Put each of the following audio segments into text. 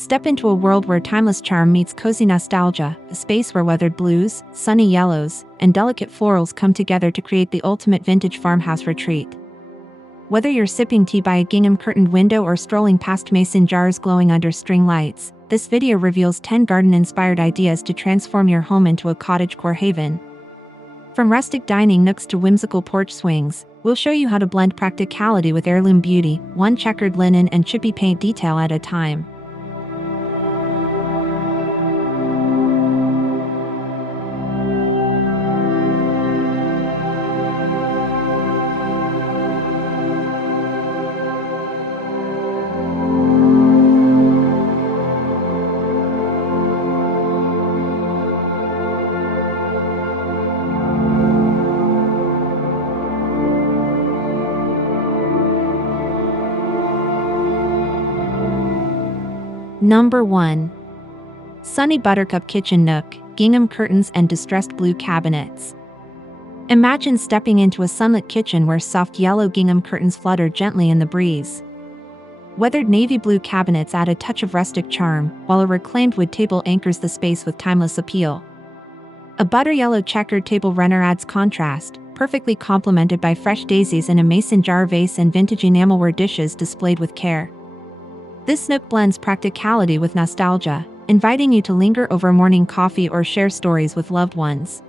Step into a world where timeless charm meets cozy nostalgia, a space where weathered blues, sunny yellows, and delicate florals come together to create the ultimate vintage farmhouse retreat. Whether you're sipping tea by a gingham curtained window or strolling past mason jars glowing under string lights, this video reveals 10 garden-inspired ideas to transform your home into a cottagecore haven. From rustic dining nooks to whimsical porch swings, we'll show you how to blend practicality with heirloom beauty, one checkered linen and chippy paint detail at a time. Number 1. Sunny Buttercup Kitchen Nook, Gingham curtains and distressed blue cabinets. Imagine stepping into a sunlit kitchen where soft yellow gingham curtains flutter gently in the breeze. Weathered navy blue cabinets add a touch of rustic charm, while a reclaimed wood table anchors the space with timeless appeal. A butter yellow checkered table runner adds contrast, perfectly complemented by fresh daisies in a mason jar vase and vintage enamelware dishes displayed with care. This nook blends practicality with nostalgia, inviting you to linger over morning coffee or share stories with loved ones.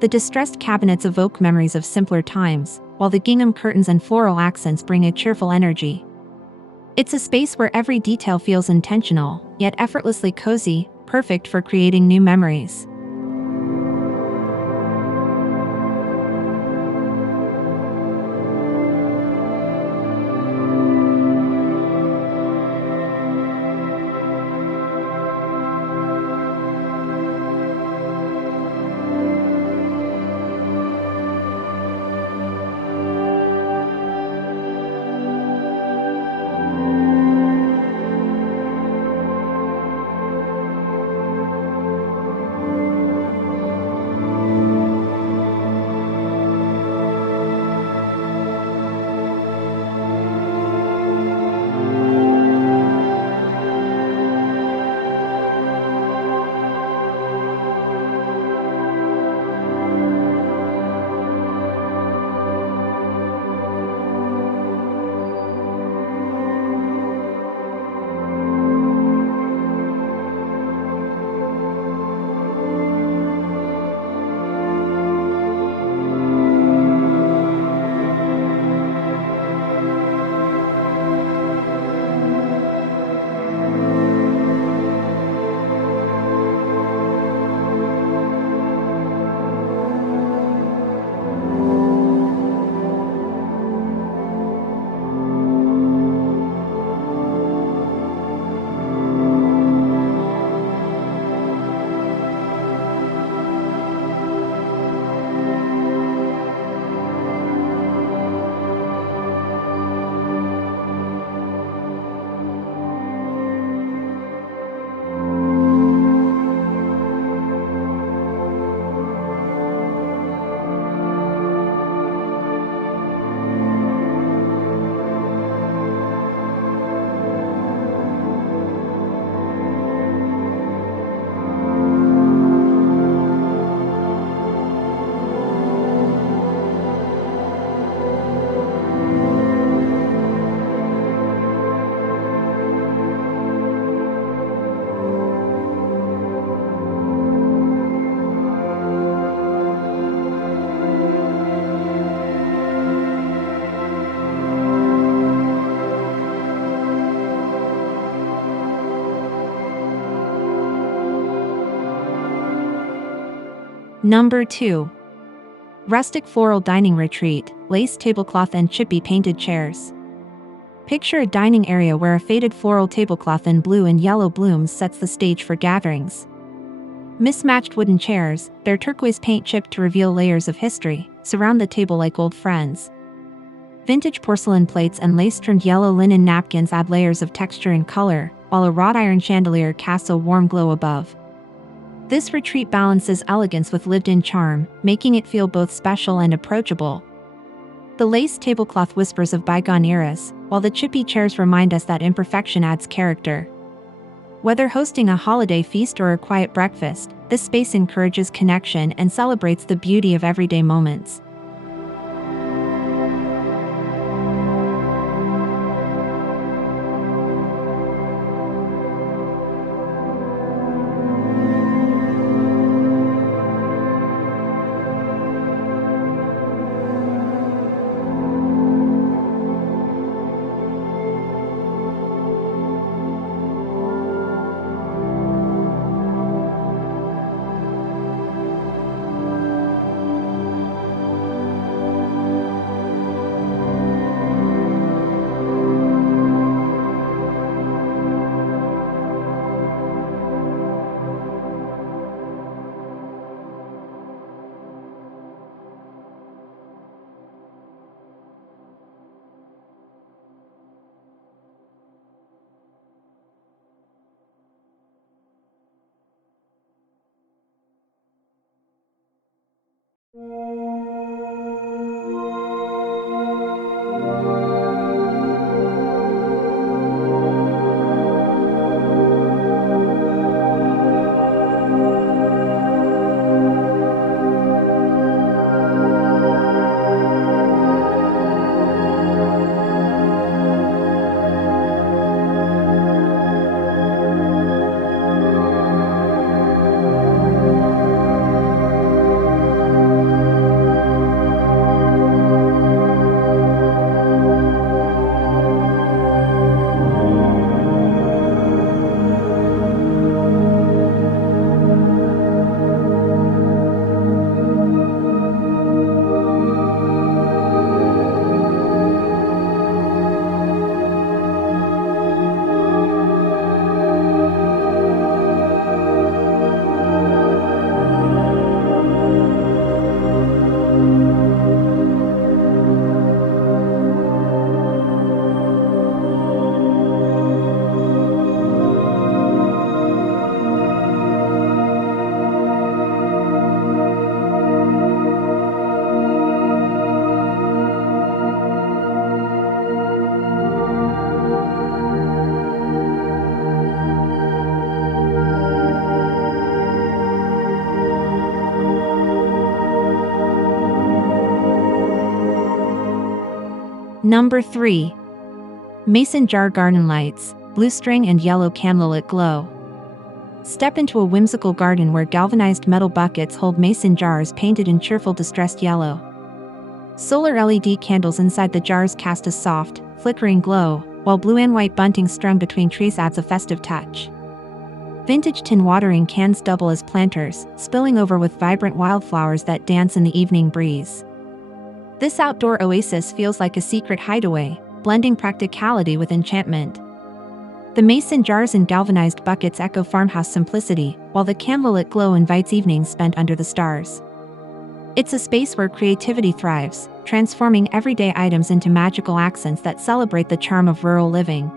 The distressed cabinets evoke memories of simpler times, while the gingham curtains and floral accents bring a cheerful energy. It's a space where every detail feels intentional, yet effortlessly cozy, perfect for creating new memories. Number 2. Rustic Floral Dining Retreat, Lace Tablecloth and Chippy-Painted Chairs. Picture a dining area where a faded floral tablecloth in blue and yellow blooms sets the stage for gatherings. Mismatched wooden chairs, their turquoise paint chipped to reveal layers of history, surround the table like old friends. Vintage porcelain plates and lace-trimmed yellow linen napkins add layers of texture and color, while a wrought iron chandelier casts a warm glow above. This retreat balances elegance with lived-in charm, making it feel both special and approachable. The lace tablecloth whispers of bygone eras, while the chippy chairs remind us that imperfection adds character. Whether hosting a holiday feast or a quiet breakfast, this space encourages connection and celebrates the beauty of everyday moments. Number 3. Mason Jar Garden Lights, Blue String and Yellow Candlelit Glow. Step into a whimsical garden where galvanized metal buckets hold mason jars painted in cheerful distressed yellow. Solar LED candles inside the jars cast a soft, flickering glow, while blue and white bunting strung between trees adds a festive touch. Vintage tin watering cans double as planters, spilling over with vibrant wildflowers that dance in the evening breeze. This outdoor oasis feels like a secret hideaway, blending practicality with enchantment. The mason jars and galvanized buckets echo farmhouse simplicity, while the candlelit glow invites evenings spent under the stars. It's a space where creativity thrives, transforming everyday items into magical accents that celebrate the charm of rural living.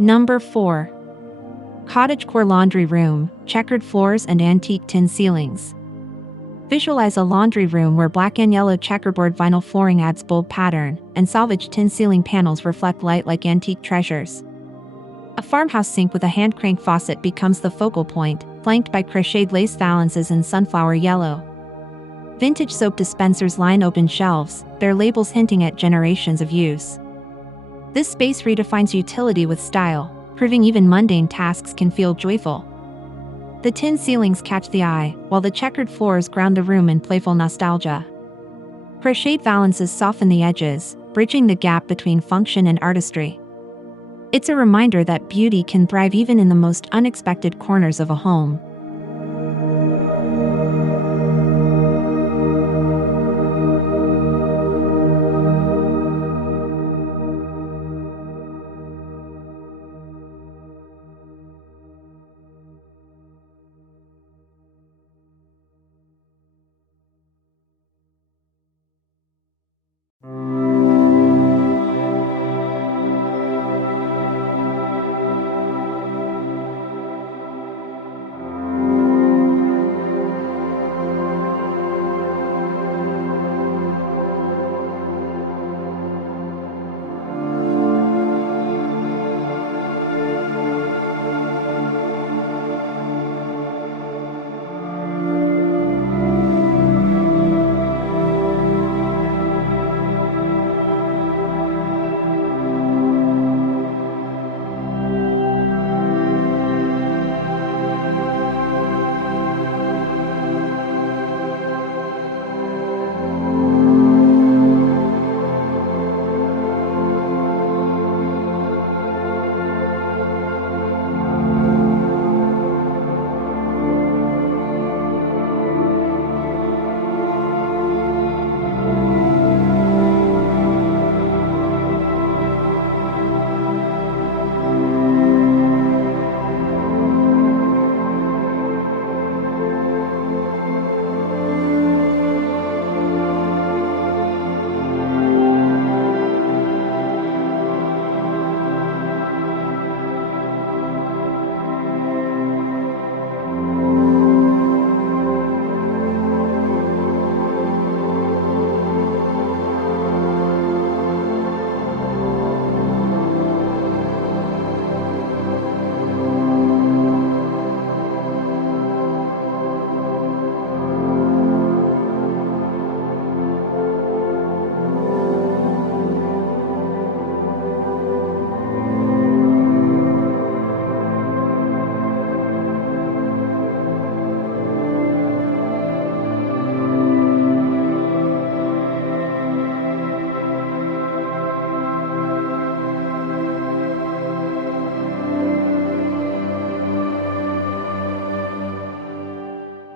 Number 4. Cottage-Core laundry room, checkered floors and antique tin ceilings. Visualize a laundry room where black and yellow checkerboard vinyl flooring adds bold pattern, and salvaged tin ceiling panels reflect light like antique treasures. A farmhouse sink with a hand crank faucet becomes the focal point, flanked by crocheted lace valances in sunflower yellow. Vintage soap dispensers line open shelves, their labels hinting at generations of use. This space redefines utility with style, proving even mundane tasks can feel joyful. The tin ceilings catch the eye, while the checkered floors ground the room in playful nostalgia. Crocheted valances soften the edges, bridging the gap between function and artistry. It's a reminder that beauty can thrive even in the most unexpected corners of a home.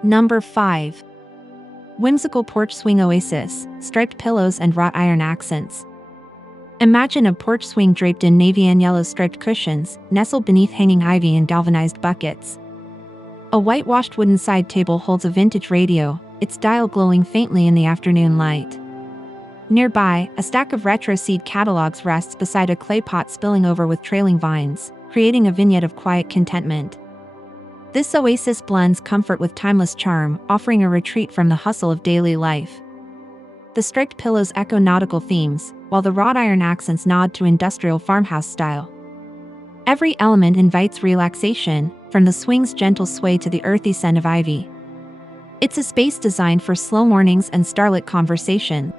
Number 5. Whimsical porch swing Oasis, striped pillows and wrought iron accents. Imagine a porch swing draped in navy and yellow striped cushions, nestled beneath hanging ivy and galvanized buckets. A whitewashed wooden side table holds a vintage radio, its dial glowing faintly in the afternoon light. Nearby, a stack of retro seed catalogs rests beside a clay pot spilling over with trailing vines, creating a vignette of quiet contentment. This oasis blends comfort with timeless charm, offering a retreat from the hustle of daily life. The striped pillows echo nautical themes, while the wrought iron accents nod to industrial farmhouse style. Every element invites relaxation, from the swing's gentle sway to the earthy scent of ivy. It's a space designed for slow mornings and starlit conversation.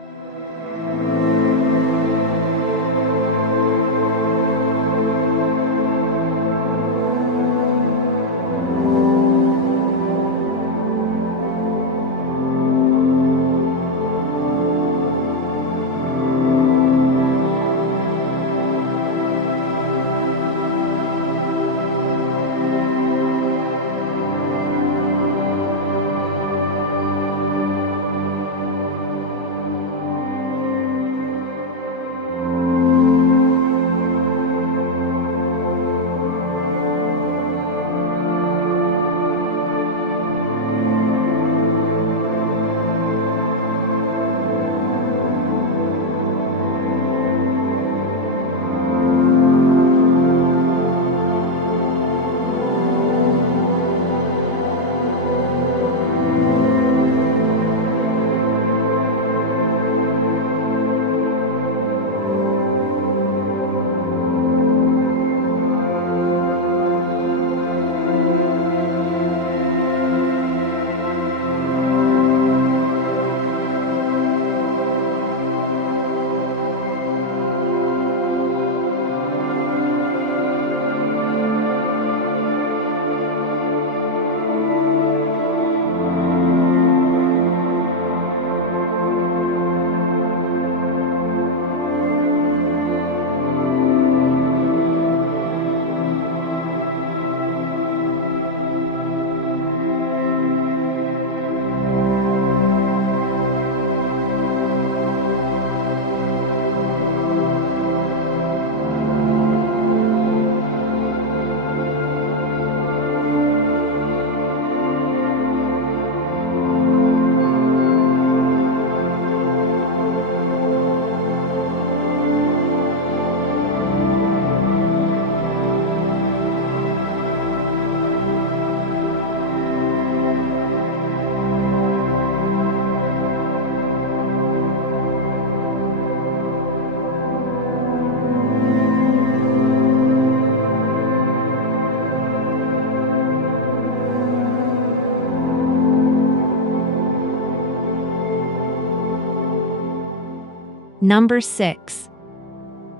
Number 6.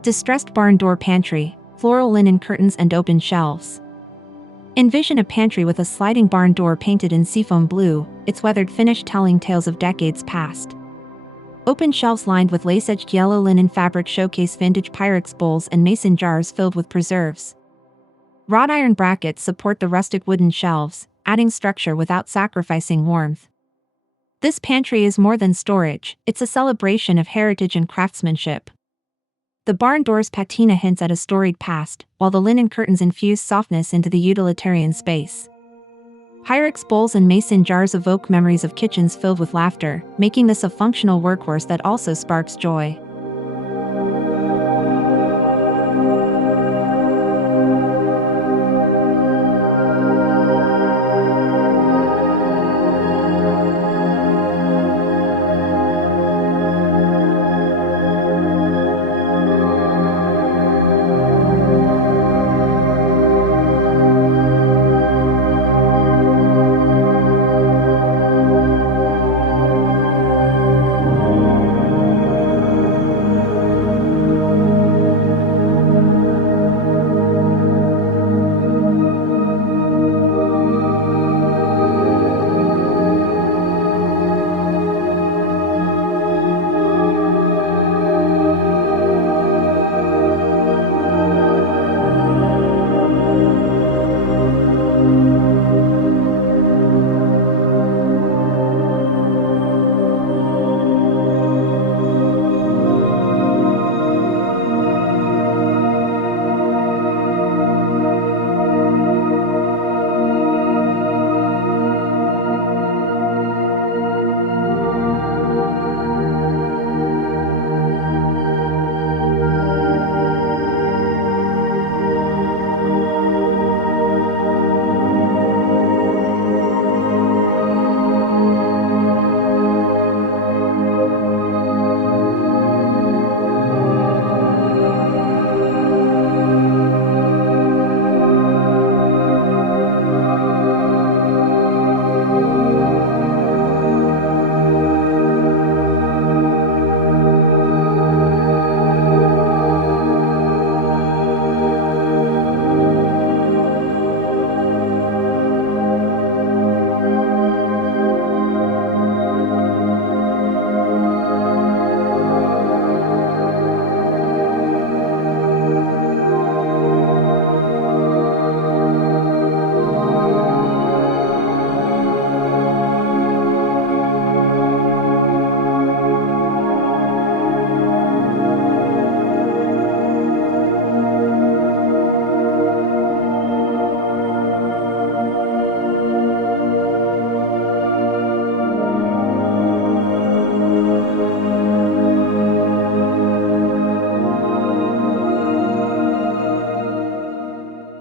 Distressed barn door pantry, floral linen curtains and open shelves. Envision a pantry with a sliding barn door painted in seafoam blue, its weathered finish telling tales of decades past. Open shelves lined with lace-edged yellow linen fabric showcase vintage Pyrex bowls and mason jars filled with preserves. Wrought iron brackets support the rustic wooden shelves, adding structure without sacrificing warmth. This pantry is more than storage, it's a celebration of heritage and craftsmanship. The barn door's patina hints at a storied past, while the linen curtains infuse softness into the utilitarian space. Pyrex bowls and mason jars evoke memories of kitchens filled with laughter, making this a functional workhorse that also sparks joy.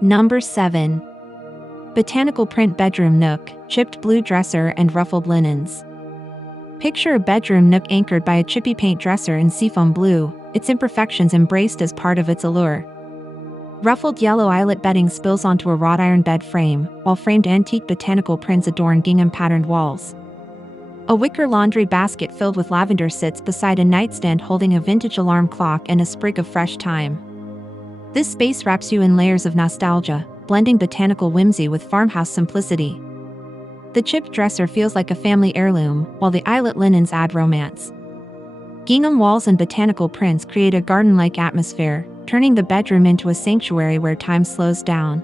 Number 7. Botanical print bedroom nook, chipped blue dresser and ruffled linens. Picture a bedroom nook anchored by a chippy paint dresser in seafoam blue, its imperfections embraced as part of its allure. Ruffled yellow eyelet bedding spills onto a wrought iron bed frame, while framed antique botanical prints adorn gingham patterned walls. A wicker laundry basket filled with lavender sits beside a nightstand holding a vintage alarm clock and a sprig of fresh thyme. This space wraps you in layers of nostalgia, blending botanical whimsy with farmhouse simplicity. The chipped dresser feels like a family heirloom, while the eyelet linens add romance. Gingham walls and botanical prints create a garden-like atmosphere, turning the bedroom into a sanctuary where time slows down.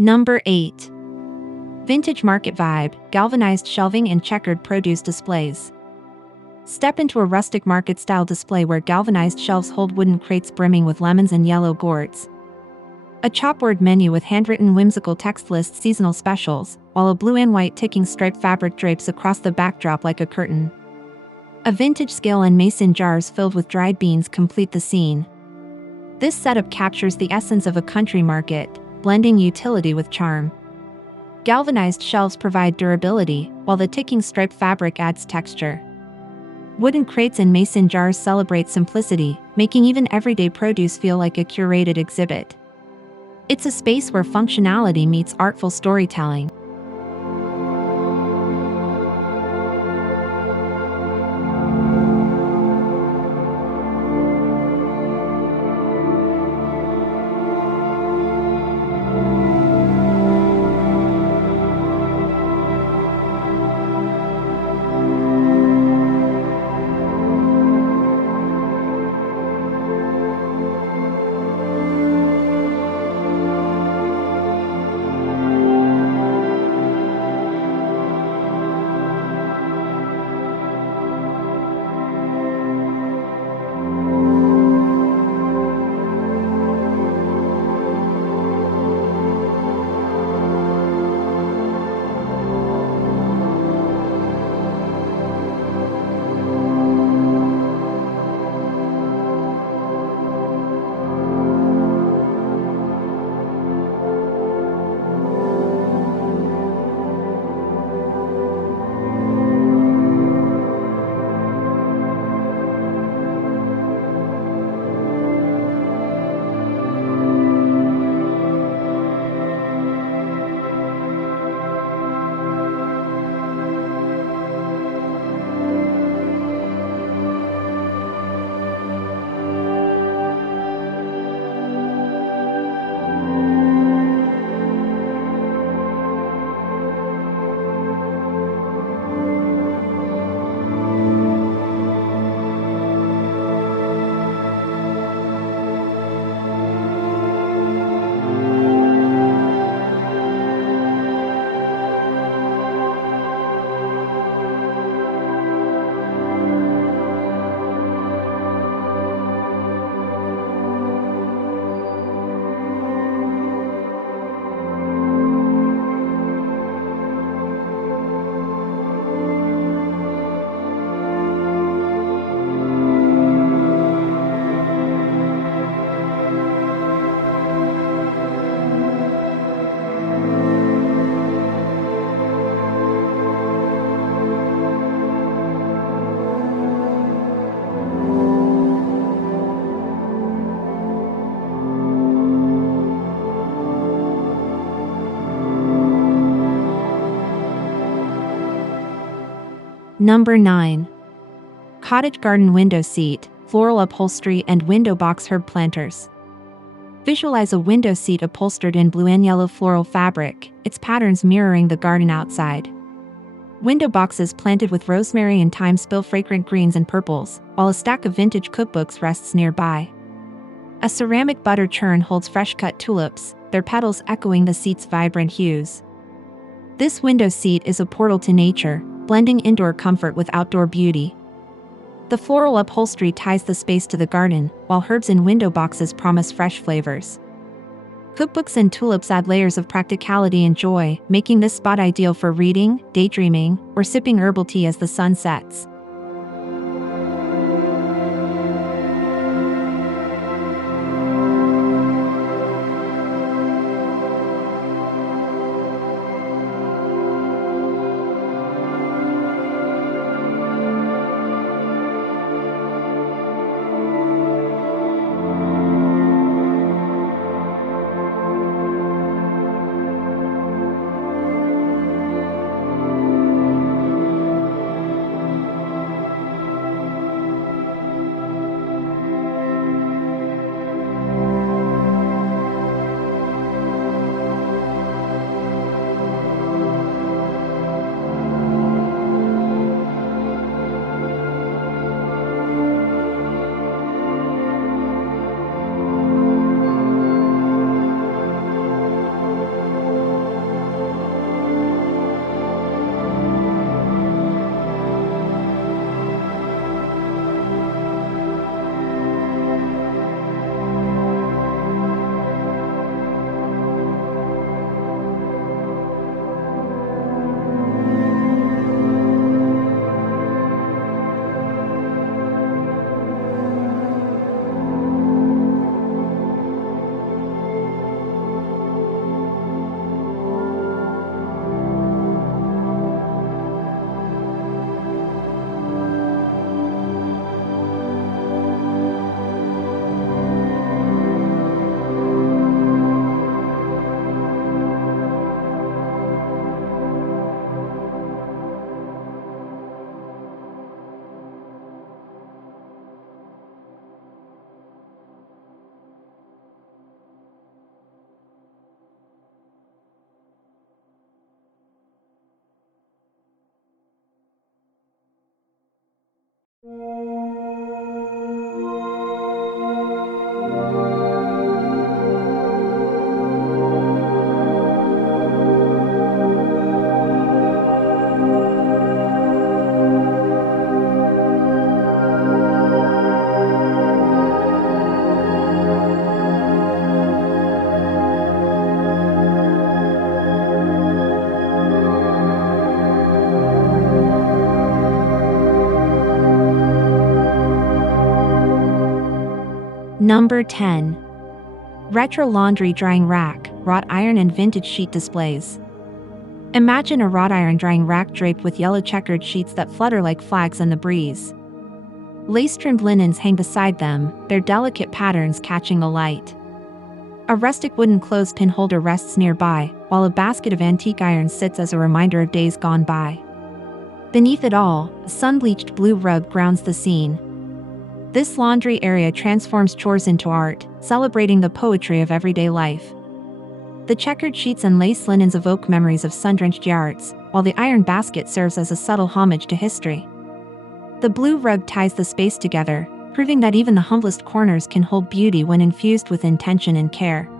Number 8. Vintage market vibe, galvanized shelving and checkered produce displays. Step into a rustic market-style display where galvanized shelves hold wooden crates brimming with lemons and yellow gourds. A chopboard menu with handwritten whimsical text lists seasonal specials, while a blue and white ticking striped fabric drapes across the backdrop like a curtain. A vintage scale and mason jars filled with dried beans complete the scene. This setup captures the essence of a country market, blending utility with charm. Galvanized shelves provide durability, while the ticking striped fabric adds texture. Wooden crates and mason jars celebrate simplicity, making even everyday produce feel like a curated exhibit. It's a space where functionality meets artful storytelling. Number 9. Cottage garden window seat, floral upholstery and window box herb planters. Visualize a window seat upholstered in blue and yellow floral fabric, its patterns mirroring the garden outside. Window boxes planted with rosemary and thyme spill fragrant greens and purples, while a stack of vintage cookbooks rests nearby. A ceramic butter churn holds fresh-cut tulips, their petals echoing the seat's vibrant hues. This window seat is a portal to nature, blending indoor comfort with outdoor beauty. The floral upholstery ties the space to the garden, while herbs in window boxes promise fresh flavors. Cookbooks and tulips add layers of practicality and joy, making this spot ideal for reading, daydreaming, or sipping herbal tea as the sun sets. Number 10. Retro laundry drying rack, wrought iron and vintage sheet displays. Imagine a wrought iron drying rack draped with yellow checkered sheets that flutter like flags in the breeze. Lace-trimmed linens hang beside them, their delicate patterns catching the light. A rustic wooden clothespin holder rests nearby, while a basket of antique irons sits as a reminder of days gone by. Beneath it all, a sun-bleached blue rug grounds the scene. This laundry area transforms chores into art, celebrating the poetry of everyday life. The checkered sheets and lace linens evoke memories of sun-drenched yards, while the iron basket serves as a subtle homage to history. The blue rug ties the space together, proving that even the humblest corners can hold beauty when infused with intention and care.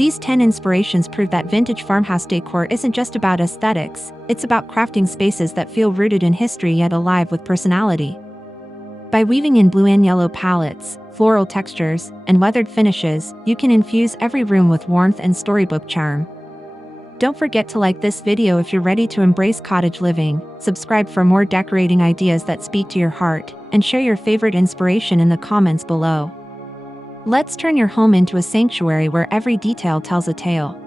These 10 inspirations prove that vintage farmhouse decor isn't just about aesthetics, it's about crafting spaces that feel rooted in history yet alive with personality. By weaving in blue and yellow palettes, floral textures, and weathered finishes, you can infuse every room with warmth and storybook charm. Don't forget to like this video if you're ready to embrace cottage living, subscribe for more decorating ideas that speak to your heart, and share your favorite inspiration in the comments below. Let's turn your home into a sanctuary where every detail tells a tale.